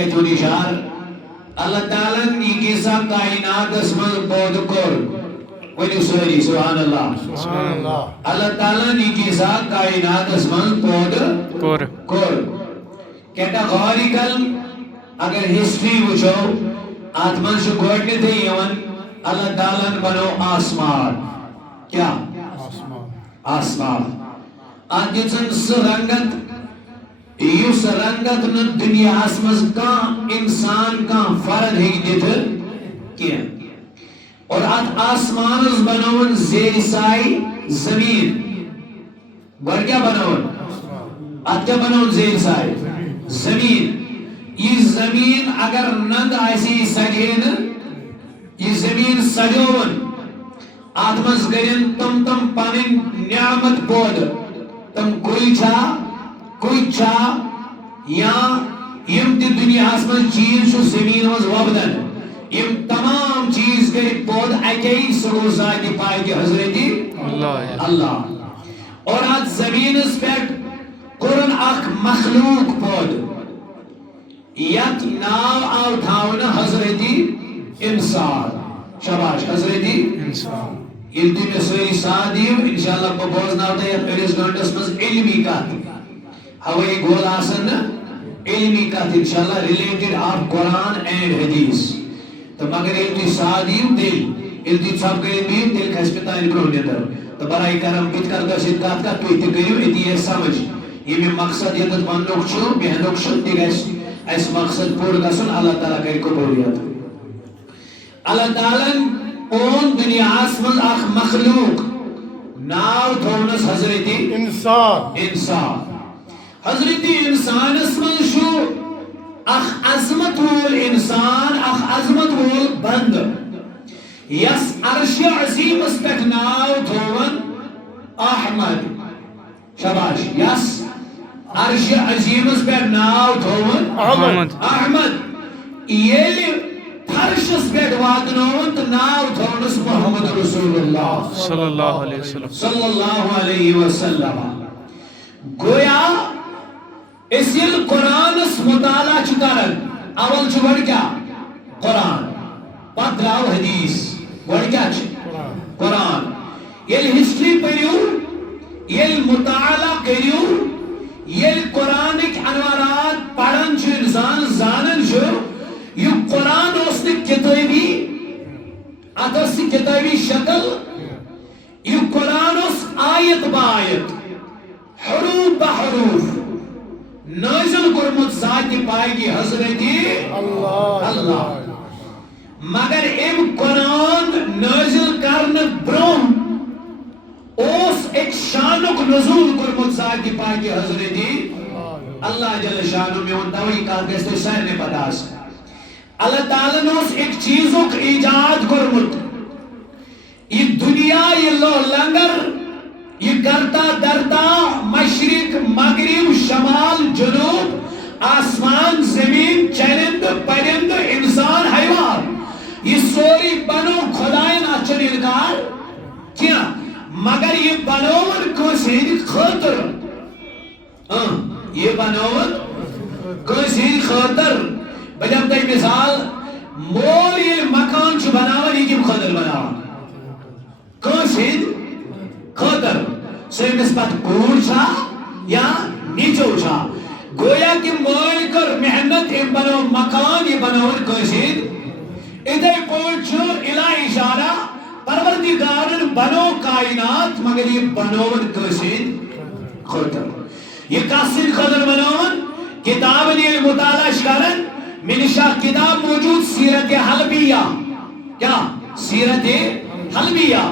کتون اشار اللہ تعالیٰ نیکیسا کائنات اسمال بود کر ولی سوری سبحان اللہ اللہ تعالیٰ نیکیسا کائنات اسمال بود کر کیٹاگوریکل اگر ہسٹری وچھو آتمان شو گوڑنے تھے یون اللہ تعالیٰ بنو آسمان کیا آسمان آجتن سرنگت یس رنگت ن دنیا اسمز کان انسان کان فرد ہیک دیتر کیا اور آت آسمان اس بناون زیر سائی زمین گوڑ کیا بناون آت کیا بناون زیر سائی زمین یہ زمین اگر نند ایسی سجین یہ زمین سجون آت مز گرین تم پانین نعمت بود تم کوئی چھا یا یم تی دنیا اسمن چیز شو زمین وز وبدن یم تمام چیز کری بود اکی سلو ذاتی پائی کی حضرتی اللہ اور آج زمین اس پیٹ قرآن اخ مخلوق بود یک ناو آو تھاونا حضرتی انسان شباش حضرتی انسان یہ دن سوری سادیو انشاءاللہ ببوز ناو تا یا 30 گھنٹس مز علمی کاتی ہوائی گول آسن علمی کات انشاءاللہ ریلیٹڈ آف قرآن اینڈ حدیث تو مگر علمی سادیم دل علمی سب کے علمی دل کھسپتا ان برو نیدر تو برائی کرم بیت کر گشت کات کا تو اتگریو ایتی ہے سمجھ یہ میں مقصد یہ تت بندوک چھو بہنوک شد دیگا اس مقصد پور گسن اللہ تعالیٰ کا قبولیت اللہ تعالیٰ اون دنیا آسمان اخ مخلوق ناو تھونس حضرتی انسان حضرتی انسان اسمن شو اخ عظمت وول انسان اخ عظمت وول بند یس عرش عظیم اس پہ ناو تھون احمد شباش یس عرش عظیم اس پہ ناو تھون احمد یہ فرش اس پہ واتنون تو ناو تھون اس محمد رسول اللہ صلی اللہ علیہ وسلم گویا اس یہ قرآن اس مطالعہ چکارن اول چھو بڑھ کیا قرآن پت راو حدیث بڑھ کیا قرآن یہ ہسٹری پڑھیو یہ مطالعہ کریو یہ قرآنک انوارات پڑھن چھو انسان زانن چھو یہ قرآن اس نے کتابی اتس کتابی شکل یہ قرآن اس آیت با آیت حروف بحروف نازل کرمت ذات پائے گی حضرتی اللہ مگر ام قرآن نازل کرن برون اس ایک شانک نزول کرمت ذات پائے گی حضرتی اللہ جل شانو میں ان توئی کار کہتے سائر نے پتا سا اللہ تعالیٰ نے اس ایک چیزوں کا ایجاد کرمت یہ دنیا یہ لو لنگر یہ کرتا درتا مشرق مغرب شمال جنوب آسمان زمین چرند پرند انسان حیوان یہ سوری بنو خدائن اچھن انکار کیا مگر یہ بنون کسی خاطر یہ بنون کسی خاطر بجب تک مثال مول یہ مکان چھ بناون یہ کم خاطر بناون کسی خاطر سوئی نسبت گوڑ چھا یا نیچو چھا گویا کہ موئی کر محنت ام بنو مکان یہ بناون کوشید ادھے پوچھو الہ اشارہ پروردگارن بنو کائنات مگر یہ بناون کوشید خاطر یہ کاسر خاطر بناون کتاب نے مطالعہ شکارن منشا کتاب موجود سیرت حلبیہ کیا سیرت حلبیہ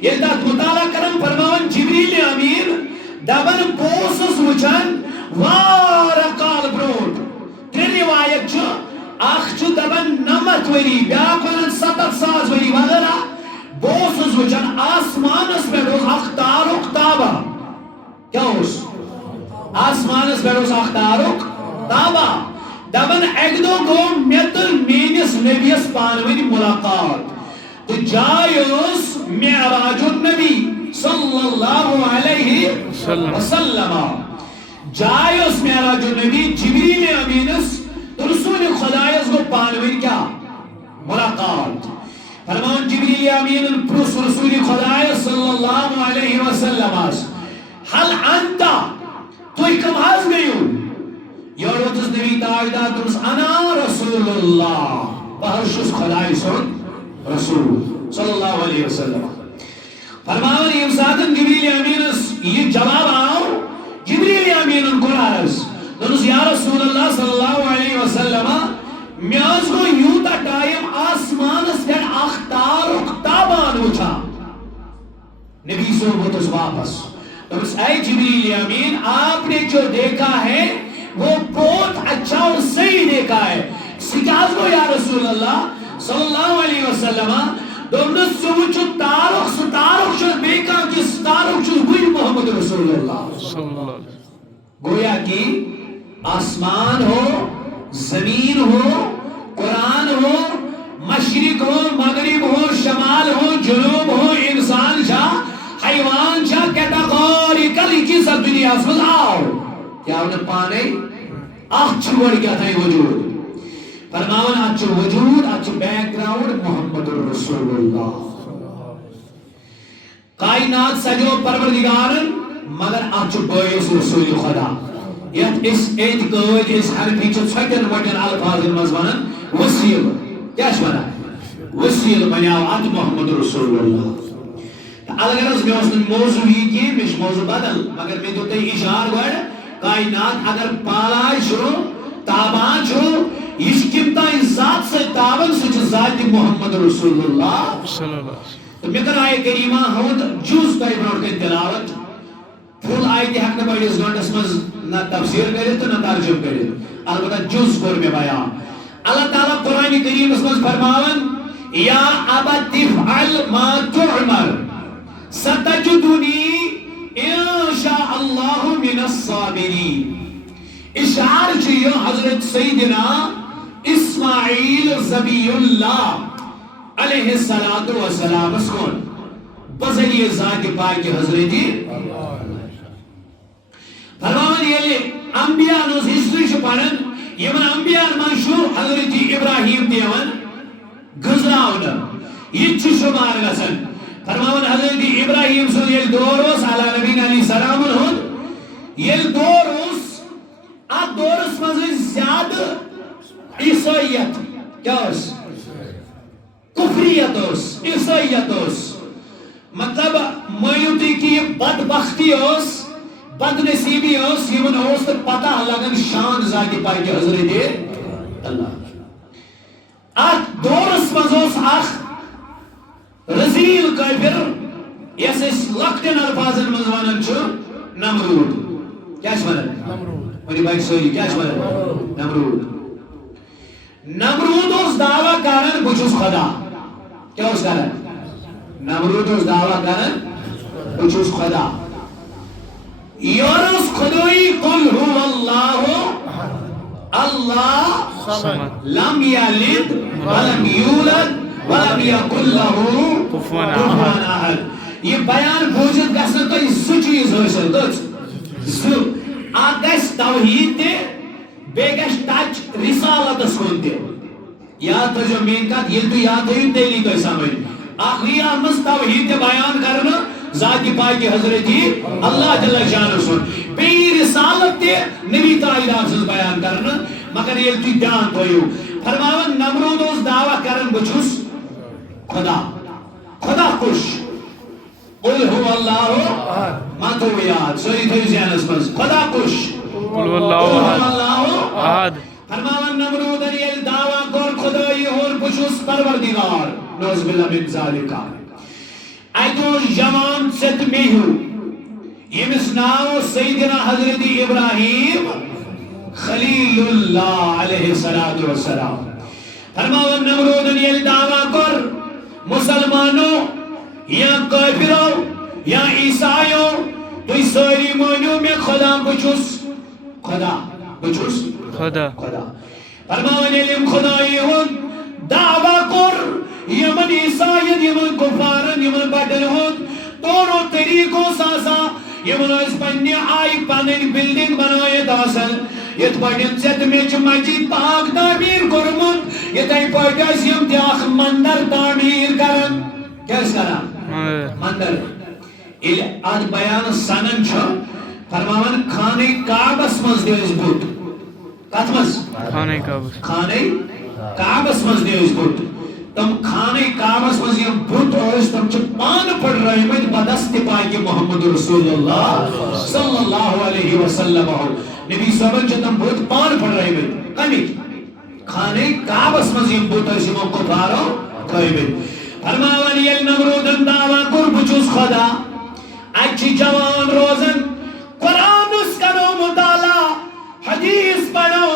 یہ دات مطالعہ کرم فرماون جبریل امین دبن پوسس وچن وارقال بروٹ تری روایت چھو اخ چھو دبن 90 وری بیاکن 70 ساز وری وغیرہ بوسس وچن آسمانس پر روز اختار اختابہ کیا اس آسمانس پر روز اختار اختابہ دبن اگدو گو میتر مینس نبیس پانوی ملاقات تو جائیوس معراج النبی صلی اللہ علیہ وسلم جائیوس معراج النبی جبریل امینس تو رسول ملاقات فرمان جبریل امین پرس رسول خدا صلی اللہ علیہ وسلم حل انت توی کم حض گئیو یورتس نبی تاجدار تمس انا رسول اللہ بہرشس خدای سن رسول صلی اللہ علیہ وسلم فرمان یم ساتن جبریل امینس یہ جواب آو جبریل امین کو عرض دنس یا رسول اللہ صلی اللہ علیہ وسلم میاز کو یوتا ٹائم آسمان سے اختار تابان اٹھا نبی صحبت اس واپس دنس اے جبریل امین آپ نے جو دیکھا ہے وہ بہت اچھا اور صحیح دیکھا ہے سجاز کو یا رسول اللہ صلی اللہ علیہ وسلم دنس سوچ تارک شد بیکا جس تارک شد ہوئی محمد رسول اللہ گویا کہ آسمان ہو زمین ہو قرآن ہو مشرق ہو مغرب ہو شمال ہو جنوب ہو انسان شاہ حیوان شاہ کیٹاگوریکل چیز دنیا میں آؤ کیا انہیں پانے اچھ بڑھ گیا تھا وجود فرماون اچھ وجود اچھ بیک گراؤنڈ محمد رسول اللہ کائنات سجو پروردگارن مگر اچھ باعث رسول خدا یت اس اعتقاد اس حرفی چھ ژھٹن وٹن الفاظ مزونن وسیل کیا چھ ونان وسیل بنیاو ات محمد رسول اللہ اگر اس میں اس موضوع ہی کی مش موضوع بدل مگر میں تو تی اشار گوڑ کائنات اگر پالائے چھو تابان چھو اس کمتائی ذات سے تابن سچ ذات محمد رسول اللہ تو مکر آئے کریمہ ہود جوز کا ابراؤن کے تلاوت پھول آئی دی حق نبائی اس گھنٹس مز نہ تفسیر کرے تو نہ ترجم کرے البتہ جوز کر میں بیان اللہ تعالیٰ قرآن کریم اس مز فرماون یا ابت افعل ما تعمر ستجدنی انشاء اللہ من الصابرین اشعار چیئے حضرت سیدنا اسماعیل زبی اللہ علیہ السلام اس کون بزلی ذات پاک حضرتی فرمان یہ انبیاء نوز ہسٹری چھ پڑھن یمن انبیاء منشور حضرت ابراہیم دیون گزراؤن یہ چھ شمار گسن فرمان حضرت ابراہیم سن یہ دوروس علی نبی علیہ السلام ہون یہ دوروس ات دورس مزید زیادہ عیسائیت کیا اس کفریت اس عیسائیت اس مطلب مایوتی کی بدبختی اس بد نصیبی اس یمن اس پتہ لگن شان ذات پاک حضرت اللہ ات دورس مزوس اخ رزیل کافر یس اس لکٹن الفاظن مزوانن چھو نمرود کیا چھ ونان نمرود میری بھائی سوئی کیا چھ ونان نمرود نمرود اس دعویٰ کرن بچوس خدا کیا اس کرن نمرود اس دعویٰ کرن بچوس خدا یورس خدوی قل هو اللہ اللہ لم یلد ولم یولد ولم یکن له کفوا احد یہ بیان بوجھت گژھن تۄہہِ زٕ چیٖز حٲصِل زٕ اکھ گژھِ توحیٖد تہِ بیٚیہِ گژھِ ٹچ رسالتس کُن تہِ یاد تھٲیزیو میٛٲنۍ کتھ ییٚلہِ تُہۍ یاد تھٲیِو تیٚلی تۄہہِ سمجھ اکھ یی اتھ منٛز توحیٖد تہِ بیان کرنہٕ ذات پاک حضرتی اللہ جل شانہ سن بیٚیہِ رسالت تہِ نبی تاجدار سٕنٛز بیان کرنہٕ مگر ییٚلہِ تُہۍ دھیان تھٲیِو فرماون نمرود اوس دعویٰ کران بہٕ چھُس خدا خدا کُش قل هو اللہ ما تو یاد سوری تھٲیِو ذہنس منٛز خدا کُش قل هو اللہ احد فرماون نمرودن ییٚلہِ دعویٰ کوٚر خدایی ہُنٛد بہٕ چھُس پروردگار نعوذ باللہ من ذالک اتہِ اوس جوان ژٔت میہیوٗ ییٚمِس ناو سیدنا حضرت ابراہیم خلیل اللہ علیہ السلام فرماون نمرودن ییٚلہِ دعویٰ کوٚر مسلمانو یا کافرو یا عیسائیو تُہۍ سٲری مٲنِو مےٚ خدا بہٕ چھُس خدا بہٕ چھُس خدا فرماون ییٚلہِ یِم خدایی ہُنٛد دعویٰ کوٚر یمن عیسائین یمن کفارن یمن بڑن ہُنٛد طور و طریق اوس آسان یمن ٲسۍ پننہِ آیہِ پنٕنۍ بلڈنگ بنٲیِتھ آسان یِتھ پٲٹھۍ ژےٚ تہٕ مےٚ چھُ مسجد پاک تعمیٖر کوٚرمُت یِتھَے پٲٹھۍ پٲٹھۍ یِم تہِ اکھ منٛدر تعمیٖر کران کیٛاہ ٲسۍ کران منٛدر ییٚلہِ اتھ بیانس سنان چھُ فرماوان خانہ کعبس منٛز تہِ ٲسۍ بُت کتھ منٛز خانہ کعبس منٛز تہِ ٲسۍ بُت تم خانہ کعبس منٛز یِم بُت ٲسۍ تم چھِ پانہٕ پھٕٹرٲومٕتۍ بدست پاکہِ محمد رسول اللہ صلی اللہ علیہ وسلم نبی صٲبن چھِ تم بُت پانہٕ پھٕٹرٲومٕتۍ کمِکۍ خانہ کعبس منٛز یِم بُت ٲسۍ یِمو کفارو تھٲومٕتۍ فرماوان ییٚلہِ نمروٗدن دعوا کوٚر بہٕ چھُس خۄدا اتہِ چھِ جوان روزان قرآنس کرو مطالعہ حدیث پڑھو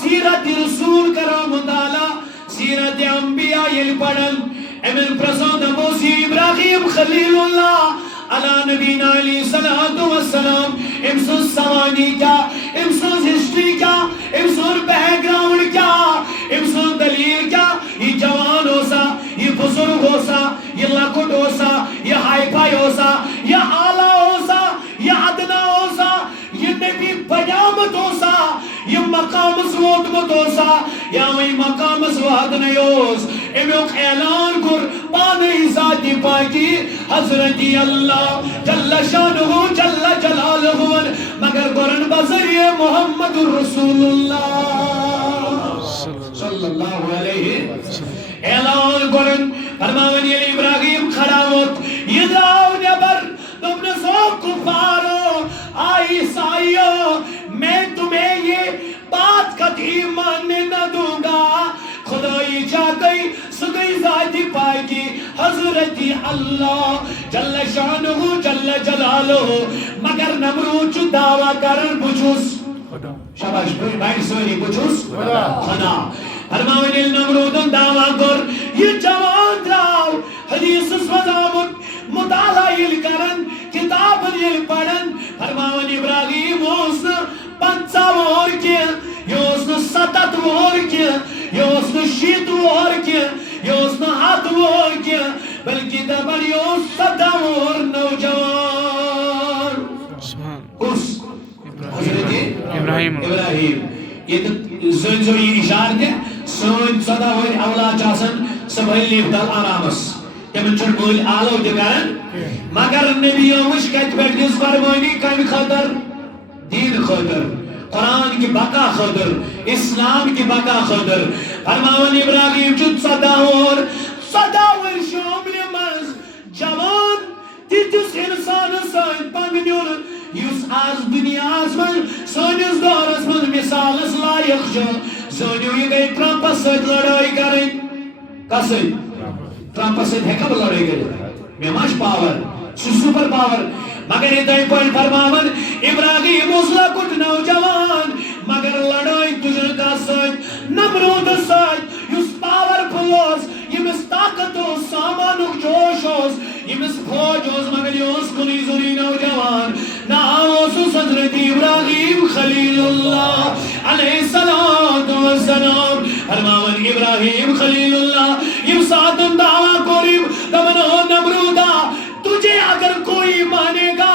سیرت رسول کرو مطالعہ سیرت انبیاء ییٚلہِ پڑھن امن پرزو دپوس یہِ ابراہیم خلیل اللہ علی نبینا علیہ الصلوۃ والسلام أمۍ سٕنٛز سوانی کیٛاہ أمۍ سٕنٛز ہسٹری کیٛاہ أمۍ سُنٛد بیک گراؤنڈ کیٛاہ أمۍ سُنٛد دلیل کیٛاہ یہِ جوان اوسا یہِ بزرگ اوسا یہِ لۄکُٹ اوسا یہِ ہائی فائی اوسا یہِ اعلیٰ اوسا یہِ ادنا اوسا یہِ نبی بنیامت اوسا یہِ مقامس ووتمُت اوسا یا وۄنۍ مقامس واتنٕے اوس امیُک اعلان کوٚر پانے ذاتِ پاکی حضرت اللہ جل شانہ جل جلالہ مگر کوٚرن بذریعہ محمد رسول اللہ صلی اللہ علیہ اعلان کوٚرن فرماوان ییٚلہِ ابراہیم کھڑا ووت یہِ درٛاو نٮ۪بر دوٚپنس او کفارو عیسائیو میں تمہیں یہ بات کبھی ماننے نہ دوں گا خدائی چاہ گئی سگئی ذات پاکی حضرت اللہ جل شانہ جل جلالہ مگر نمرود چھ دعویٰ کرن بچوس شاباش بھائی سوری بچوس خدا فرماوان ییٚلہِ نمرودن دعویٰ کوٚر یہِ جوان درٛاو حدیثس منٛز آمُت مطالعہ ییٚلہِ کرن کتابن ییٚلہِ پرن فرماوان ابراہیم اوس نہٕ 50 وُہُر کینٛہہ یہِ اوس نہٕ 70 وُہُر کینٛہہ یہِ اوس نہٕ 70 وُہُر کینٛہہ یہِ اوس نہٕ 100 وُہُر کینٛہہ بلکہ دپان یہِ اوس 17 وُہُر نوجوان کُس حضرت ابراہیم ییٚتہِ زٲنۍزیو یہِ اِشارٕ تہِ سٲنۍ 14 وُہٕرۍ اولاد چھِ آسان صبحٲے لیٖفتل آرامس تِمن چھُنہٕ مٲلۍ آلو تہِ کران مگر نبی وٕچھ کتہِ پٮ۪ٹھ دِژ قربٲنی کمہِ خٲطر دین خٲطر قرآن کی بقا خٲطر اسلام کی بقا خٲطر فرماوان ابراہیم چھُ 14 ؤرشہِ عمرِ منٛز جوان تِتھِس اِنسانس سۭتۍ پنٛگ نیُن یُس آز دُنیاہس منٛز سٲنِس دورس منٛز مثالس لایق چھُ زٲنِو یہِ گٔے ٹرمپس سۭتۍ لڑٲے کرٕنۍ کس سۭتۍ ٹرمپس سۭتۍ ہیٚکا بہٕ لڑٲے کٔرِتھ مےٚ ما چھُ پاور سُہ چھُ سُپر پاور مگر یِتھے پٲٹھۍ فرماوان ابراہیم اوس لۄکُٹ نوجوان مگر لڑٲے تُجن کتھ سۭتۍ نمروٗدس سۭتۍ یُس پاورفُل اوس ییٚمِس طاقت اوس سامانُک جوش اوس ییٚمِس فوج اوس مگر یہِ اوس کُنی زوٚنٕے نوجوان ناو اوسُس حضرت ابراہیم خلیل اللہ علیہ الصلوۃ والسلام فرماوان ابراہیم خلیل اللہ ییٚمہِ ساتہٕ دعوا کوٚرُم دپان او نمرودا تجھے اگر کوئی مانے گا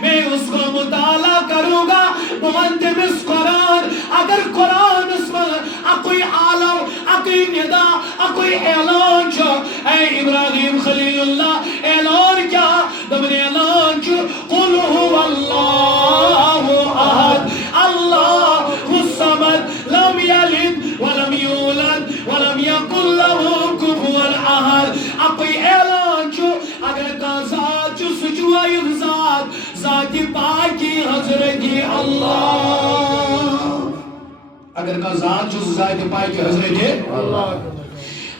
میں اس کو مطالعہ کروں گا بہت تمس قرآن اگر قرآن اس میں اکوئی عالم اکوئی ندا اکوئی اعلان چھو اے ابراہیم خلیل اللہ اعلان کیا دبن اعلان چھو قل هو اللہ احد اللہ الصمد لم یلد ولم یولد ولم یکن له کفوا احد اکوئی اعلان چھو اگر کا ذات چھو سچوائی ذات ذات پاکی حضرت اللہ اگر کا ذات چھو ذات پاکی حضرت اللہ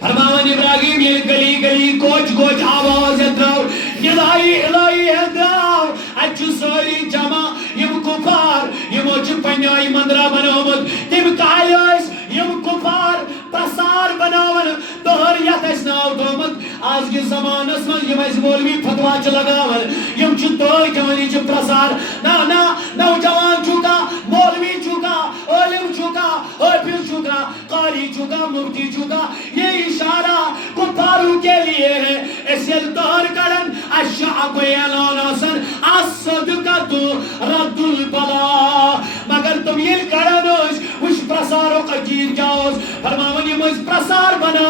فرماوان ابراہیم یہ گلی گلی کوچ کوچ آواز ادراؤ ندائی الہی ادراؤ اچھو سوری جمع یم کفار یم اچھو پنیائی مندرہ بنامت تم کائیس یم کفار پرسار بناون دہر یت اس ناو دومت آج کے زمانس من یم اس مولوی فتوا چھ لگاون یم چھ دہر جوانی چھ پرسار نا نوجوان چکا مولوی چکا علم چکا حافظ چکا قاری چکا مفتی چکا یہ اشارہ کفاروں کے لیے ہے اس دہر کرن الشعب اعلان آسن الصدقۃ رد البلاء مگر تم یہ کرن اس پرساروں کا چیز کیا اس فرماون یہ مجھ پرسار بنا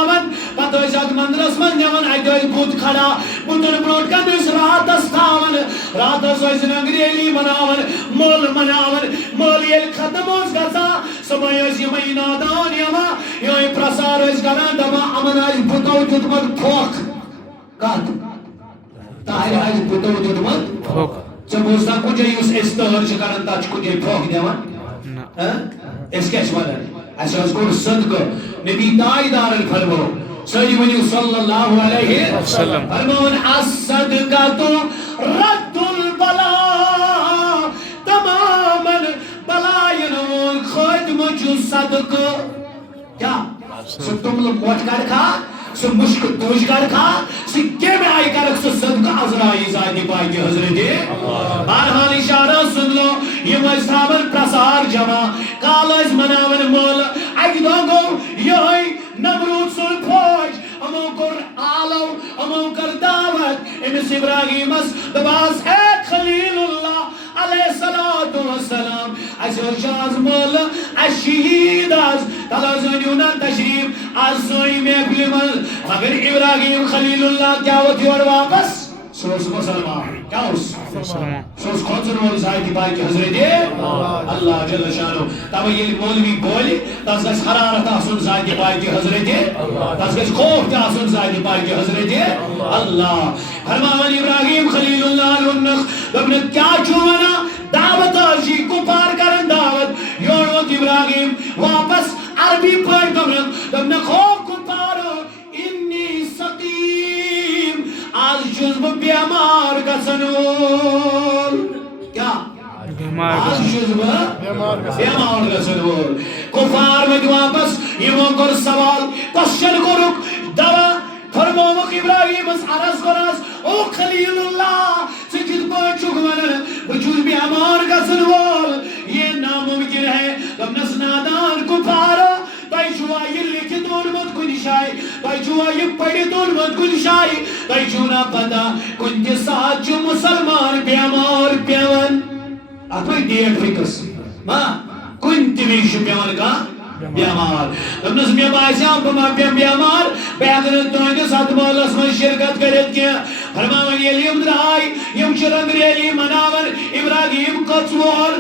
پتہ ٲسۍ اتھ مندرس منٛز نِوان اتہِ ٲسۍ بُت کھڑا بُتن برونٛٹھ کن ٲسۍ راتس تھاوان راتس ٲسۍ رنگریلی مناوان مٲلہٕ مناوان مٲلہٕ ییٚلہِ ختم اوس گژھان صبحٲے ٲسۍ یِمے نادان یِوان یِہوٚے پرٛسار ٲسۍ کران دپان یِمن آسہِ بُتو دیُتمُت پھۄکھ کتھ طاہرِ آسہِ بُتو دیُتمُت پھۄکھ ژےٚ بوٗزتھا کُنہِ جایہِ یُس أسۍ تٲر چھِ کران تتھ چھِ کُنہِ جایہِ پھۄکھ دِوان أسۍ کیٛاہ چھِ ونان اسہِ حظ کوٚر صدقہٕ نبی تاجدارن فرمو سٲری ؤنِو صلی اللہ علیہ وسلم فرمون الصدقۃ رد البلاء تماماً بلایَن وول خٲتمہٕ چھُ صدقہٕ کیٛاہ سُہ توٚملہٕ مۄٹھ کڑکھا سُہ مُشکہٕ تُج کڑکھا سُہ کیٚمہِ آیہِ کرکھ سُہ صدقہٕ عزرایہِ ذاتِ پاکہِ حضرتِ بہرحال اشارہ سن لو یِم ٲسۍ تھاوان پرٛسار جمع کالہٕ ٲسۍ مناوان مٲلہٕ اکہِ دۄہ گوٚو یِہوٚے نمروٗد سُنٛد فوج یِمو کوٚر آلو یِمو کٔر دعوت أمِس ابراہیٖمس دوٚپہس اے خلیل اللہ علیہ الصلوۃ والسلام اسہِ حظ چھُ آز مٲلہٕ اسہِ چھِ عیٖد آز تلہٕ حظ أنِو نا تشریٖف آز سٲنۍ محفلہِ منٛز مگر ابراہیٖم خلیل اللہ کیٛاہ ووت یورٕ واپس سُہ اوس مسلمان کیٛاہ اوس سُہ اوس کھوژن وول ذاتِ پاکہِ حضرتِ اللہ جل شانہ تَوَے ییٚلہِ مولوی بولہِ تس گژھِ حرارت آسُن ذاتِ پاکہِ حضرتِ تس گژھِ خوف تہِ آسُن ذاتِ پاکہِ حضرتِ اللہ فرماوان ابراہیٖم خلیل اللہ ووٚننکھ دوٚپنکھ کیٛاہ چھُو ونان دعوت حظ چھِ کُپار کران دعوت یورٕ ووت ابراہیٖم واپس عربی پٲٹھۍ دوٚپنکھ ہو کُپارو اِنی سقیٖم آز چھُس بہٕ بیمار گژھن وول کیٛاہ آز چھُس بہٕ بیمار گژھن وول کُفار ؤتھۍ واپس یِمو کوٚر سوال کوسچن کوٚرُکھ دوا فرمووُکھ ابراہیٖمس عرض کوٚرہس او خلیل اللہ ژٕ کِتھ پٲٹھۍ چھُکھ ونان بہٕ چھُس بیمار گژھن وول یہ ناممکن ہے دوٚپنس نادان کُفارو تۄہہِ چھُوا یہِ لیکھِتھ اوٚنمُت کُنہِ جایہِ تۄہہِ چھُوا یہِ پٔرِتھ اوٚنمُت کُنہِ جایہِ تۄہہِ چھُو نا پتہ کُنہِ تہِ ساتہٕ چھُ مُسلمان بیمار پیٚوان اتھ ما ڈیٹ فِکٕس ما کُنہِ تہِ وِزِ چھُ پیٚوان کانٛہہ بیمار دوٚپنس مےٚ باسیٚو بہٕ ما پیٚمہٕ بیمار بہٕ ہیٚکہٕ نہٕ تُہنٛدِس اتھ مٲلس منٛز شرکت کٔرِتھ کیٚنٛہہ فرماوان ییٚلہِ یِم درٛاے یِم چھِ رنگریلی مناوان ابراہیٖم کٔژ وُہر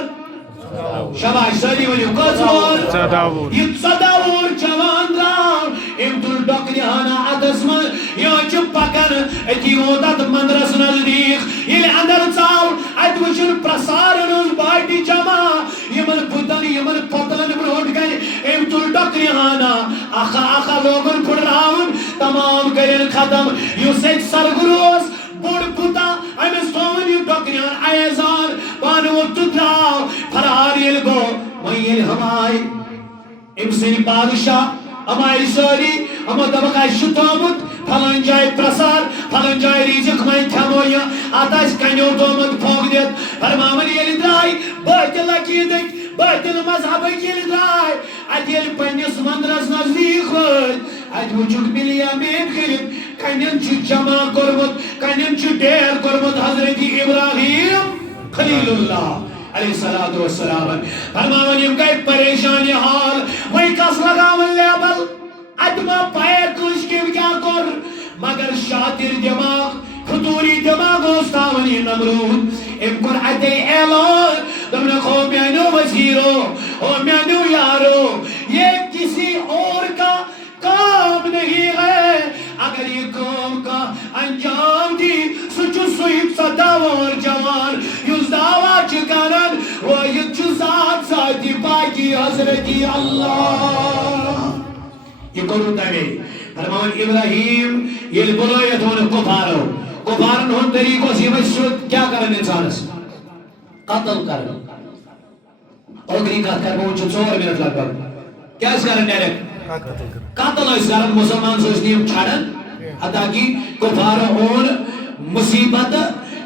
شاباش سٲری ؤنِو کٔژ وُہر یہِ 14 وُہر جوان درٛاو أمۍ تُل ڈۄکرِ ہنا اتھس منٛز یہِ چھُ پکان أتی ووت اتھ مندرس نزدیٖک ییٚلہِ اندر ژاو اتہِ وٕچھُن پرٛسارن ہٕنٛز باٹی جمع یِمن بُتن یِمن پۄتلن برونٛٹھ کنہِ أمۍ تُل ڈۄکرِ ہنا اکھا اکھا لوگُن پھٕٹراوُن تمام کٔرِن ختم یُس اَتہِ سرگُر اوس بوٚڑ بُتا أمِس تھوٚوُن یہِ ڈۄکرِ ہن ایزان پانہٕ ووت تہٕ درٛاو فرار ییٚلہِ گوٚو وۄنۍ ییٚلہِ ہم آے أمۍ سٕنٛدۍ بادشاہ ہم آے سٲری یِمو دوٚپُکھ اَسہِ چھُ تھوٚومُت پھلٲنۍ جایہِ پرٛسار پھلٲنۍ جایہِ ریٖزِکھ وۄنۍ کھٮ۪مو یہِ اتھ آسہِ کَنیو تھوٚومُت پھۄکھ دِتھ فرماوان ییٚلہِ درٛاے بٲطِل عقیٖدٕکۍ بٲطِل مذہبٕکۍ ییٚلہِ درٛاے اَتہِ ییٚلہِ پننِس مندرس نزدیٖک وٲتۍ اَتہِ وٕچھُکھ بِلیا مین کٔرِتھ کَنٮ۪ن چھُ جمع کوٚرمُت کَنٮ۪ن چھُ ڈیر کوٚرمُت حضرتِ ابراہیٖم خلیل اللہ علیہ الصلوۃ والسلام فرماوان یِم گٔے پریشان حال وۄنۍ کس لگاوان لیبل اتہِ ما پایا کٲنٛسہِ کٔمۍ کیٛاہ کوٚر مگر شاطر دٮ۪ماغ فطوٗری دٮ۪ماغ اوس تھاوان یہِ نمروٗد أمۍ کوٚر اتے اعلان دوٚپنکھ ہو میٛانیو وزیٖرو ہو میٛانیو یارو یہ کسی اور کا کام نہیں ہے اگر یہ کام کا انجام دی سُہ چھُ سُے 14 وُہر جوان یُس دعوا چھُ کران وٲحد چھُ ذات ذاتِ پاکہِ حضرتِ اللہ یہ کوٚرُن تمے فرماوان ابراہیٖم ییٚلہِ بُلٲیِتھ ووٚنُکھ کُفارو کُفارن ہُنٛد طریٖقہٕ اوس یِمے سیوٚد کیٛاہ کران اِنسانس قتل کران ٲخری کتھ کرٕ بہٕ وۄنۍ چھِ 4 منٹ لگ بگ کیٛاہ ٲسۍ کران ڈایریکٹ قتل ٲسۍ کران مُسلمان ٲسۍ نہٕ یِم چھڑان حتاکہِ کُفارو اوٚن مُصیبت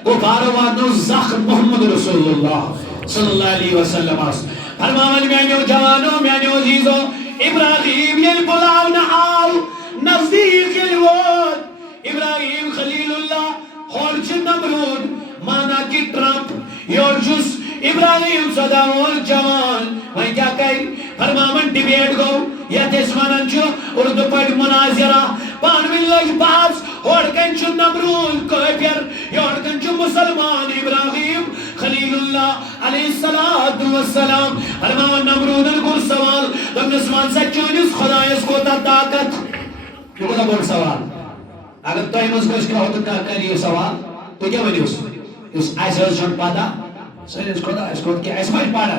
کُفارو واتنو زخم محمد رسول اللہ صلی اللہ علیہ وسلم فرماوان میٛانیو جوانو میٛانیو عزیٖزو ابراہیٖم ییٚلہِ بُلاونہٕ آو نزدیٖک ییٚلہِ ووت ابراہیٖم خلیل اللہ ہورٕ چھُ نمروٗد مانا کہِ ٹرمپ یورٕ چھُس ابراہیٖم 14 وُہر جوان وۄنۍ کیٛاہ کرِ فرماوان ڈِبیٹ گوٚو یتھ أسۍ ونان چھِ اردو پٲٹھۍ مناظرہ پانوی لج باز ہوڑکن چھ نمرود کافر یوڑکن چھ مسلمان ابراہیم خلیل اللہ علیہ السلام فرمان نمرودن کور سوال دمنس ون سا چونس خدایس کوتا طاقت یہ کوتا بڑ سوال اگر تو ایمز کوش کا ہوتا کر یہ سوال تو کیا ونیوس اس ایسے چھوٹ پاتا سنس خدایس کوت کیا ایس مجھ پاڑا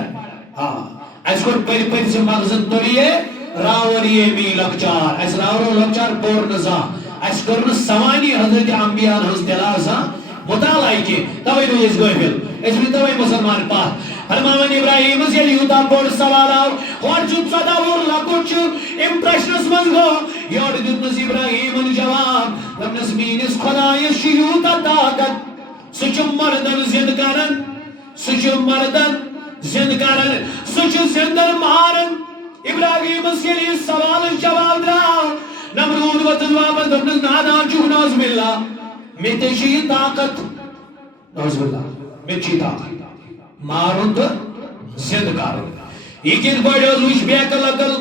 ہاں ایس کوت پری سے مغزن توریے راوریے می لکچار ایس راورو لکچار بور نزا ایس کرن سوانی حضرت انبیاء ہنس دلازا مطالعائی کے توی دو اس گوئی پھر اس میں توی مسلمان پاہ فرمان ابراہیم اس یلی ہوتا بور سوال آو اور جب صدا ور لکوچ امپریشنس من گو یور دیتنس ابراہیم ان جواب لبنس مینس خدایس شیوتا طاقت سچم مردن زند کرن سچم مردن زند کرن سچم زندر مارن ابراہیم اس کے لیے سوال جواب دراؤ نمرود و تنواب دبنس نادان چوک نوز باللہ میں تشیح طاقت نوز باللہ میں چی طاقت مارن تو زند کرن یہ کن پڑھ روش بیاکل اکل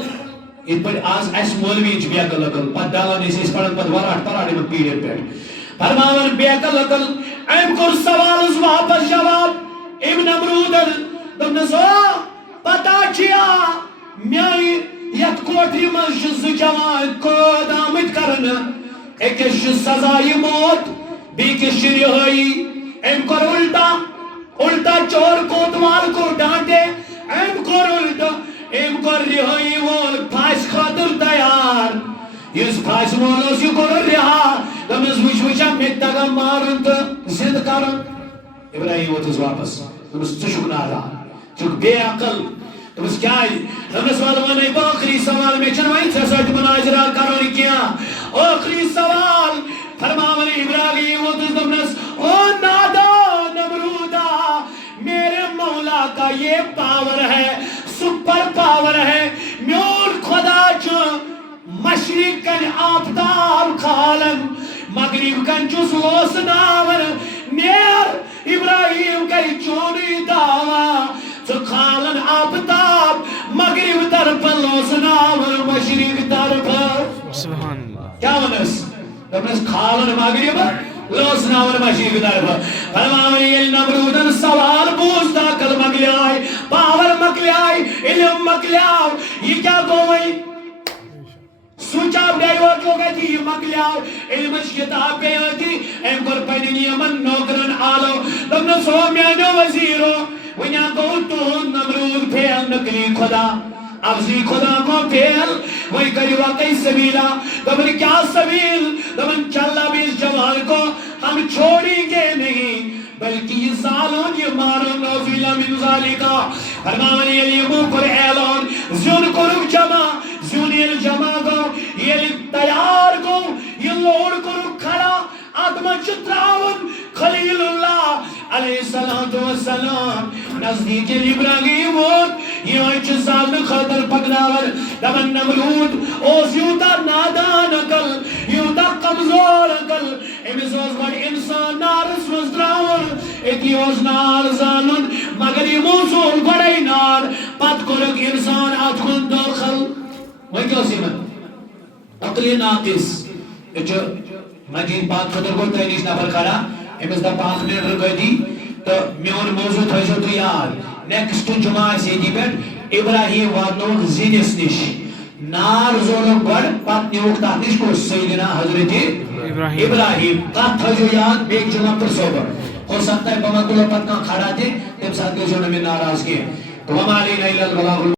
یہ پڑھ آز ایس مولویچ بیاکل اکل پت ڈالا نیسی اس پڑھن پت وراٹ پراڑی میں پیڑے پیڑ فرماون بیاکل اکل ایم کر سوال اس واپس جواب ابن نمرودن دبنس پتا چیا میائی یت کوٹری منشز جوان کود آمد کرن ایکش سزائی موت بیکش رہائی ایم کر الٹا چور کوتوال کو ڈانٹے ایم کر رہائی وول پھاس خاطر تیار یس پھاس وولو سی کر رہا دمز وچا میتگا مارن تو زند کرن ابراہیم وطز واپس دمز چشک نادا چک بے عقل دمز کیا ہے دمز والوانا ایک آخری سوال میں چنوائی سرسٹ مناظرہ کرونی کیا آخری سوال فرماون ابراہیم وطز دمز او نادا نمرودا میرے مولا کا یہ پاور ہے سپر پاور ہے میور خدا چو مشرق کن آفتاب کھالن مغرب کن چوس لوس ناور نیر ابراہیم کئی چونی داوا تو کھالن آفتاب مغرب طرف لوس ناور مشرق طرف سبحان اللہ کیا ونس دبنس کھالن مغرب لوس ناور مشرق طرف فرماون یل نمرودن سوال بوزتا کل مگلیائی پاور مگلیائی علم مگلیائی یہ کیا گوئی سوچاب ڈیو کو گئی تھی مگلیاو علمش کتاب پہ ہوتی ایم کر پہنی نیمن نوکرن آلو دمنا سومیانو وزیرو ونیا کو تو نمرود پھیل نکلی خدا افزی خدا کو پھیل وہی کری واقعی سبیلا دمن کیا سبیل دمن چلا بھی اس جوان کو ہم چھوڑیں گے نہیں بلکہ یہ ظالم یہ مارن نوزیلا من ذالکا فرماون یہ موکر اعلان زیون کرو جمع زیونیل جمع کو یہ تیار کو یہ لوڑ کرو کھڑا آدم چتراون خلیل اللہ علیہ السلام نزدیک ابراہیم ہوت یہ انچ سال خطر پکناور دمن نمرود اوز یوتا نادان اکل یوتا کمزور اکل امیزوز بڑ انسان نارس وزدراون ایتی اوز نار زانن مگر یہ موزول بڑی نار پت کرک انسان اتکن داخل وہ کیا سیمن عقلی ناقص جو مجید بات خطر کو تینیش نفر کھڑا امیز دا 5 منٹ رکھے دی تو میون موضوع تھوشو تو یاد نیکسٹ جمعہ سے دی بیٹ ابراہیم واتنوک زینس نش نار زولو گوڑ پت نیوک تاتنش کو سیدنا حضرت ابراہیم قد تھوشو یاد بیک جمعہ پر صوبر ہو سکتا ہے بمکلو پتنا کھڑا دے تب ساتھ کے جو نمی ناراض کے تو ہم علینا الالبلاغ